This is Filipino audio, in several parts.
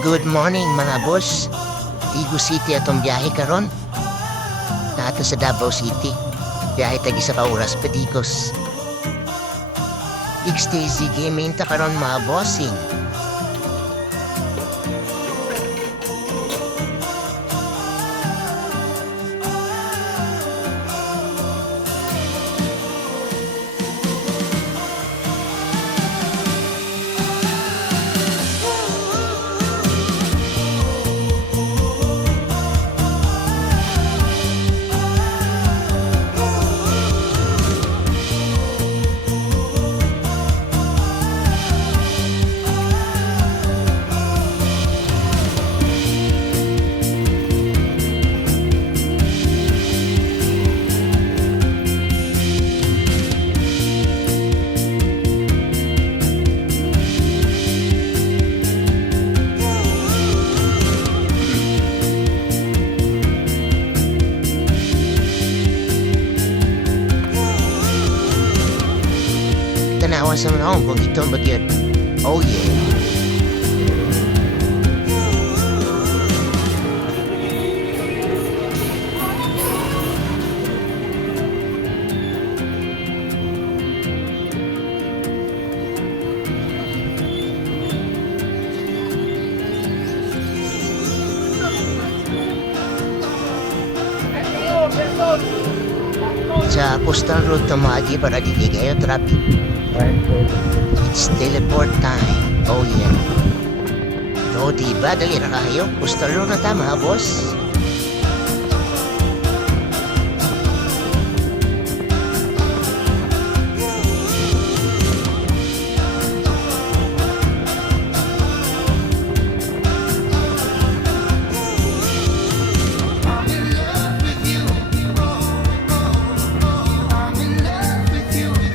Good morning mga boss. Tigo City atong biyahe karon. Nato sa Davao City. Biyahe tag isa ka oras padigos. XTZ gaming ta karon mga bossing. Tanawan sa mga kung itong bagyot. Oh yeah. Sa coastal road tumagi para dili kayo traffic. It's teleport time. Oh yeah. So diba dali na kayo? Coastal road na tama boss.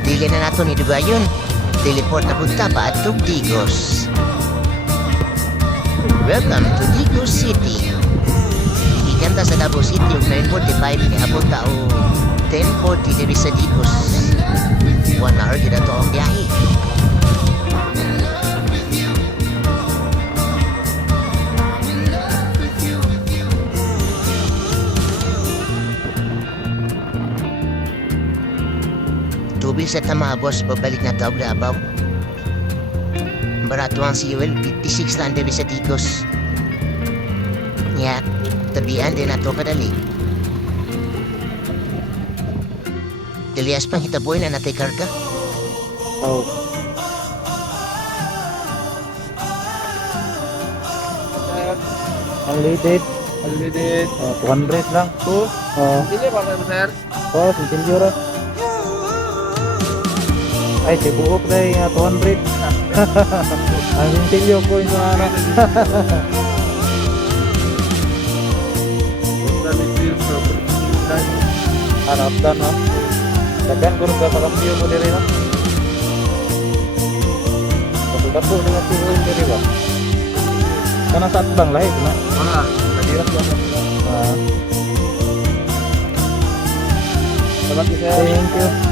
Dili na nato ni Dugayon. Teleport na punta pa at Digos. Welcome to Digos City. Ikanta sa Davao City yung 9:45 ni abot tao 10:40 diri sa Digos. 1 hour gina to ang biyahe. Tubig sa tama boss, babalik na tawag na abaw. Barato ang fuel, 56 lang dali sa Digos. Nga, tabian din na to kadali. Dalias pang hitaboy na natay karga. Oh. Unleaded. 200 lang. Dili ba kayo, sir? Sintilyo ra. Ay, tibuok na yung 200. Ang sintilyo ko yung ano. Hanap dan ha. Dagan ko rin ka pakampiyo mo diri na. Kapag-kapo na siya rin diri ba? Kana sa atbang lahit na. Nadiras lang. Salamat, sir. Thank you.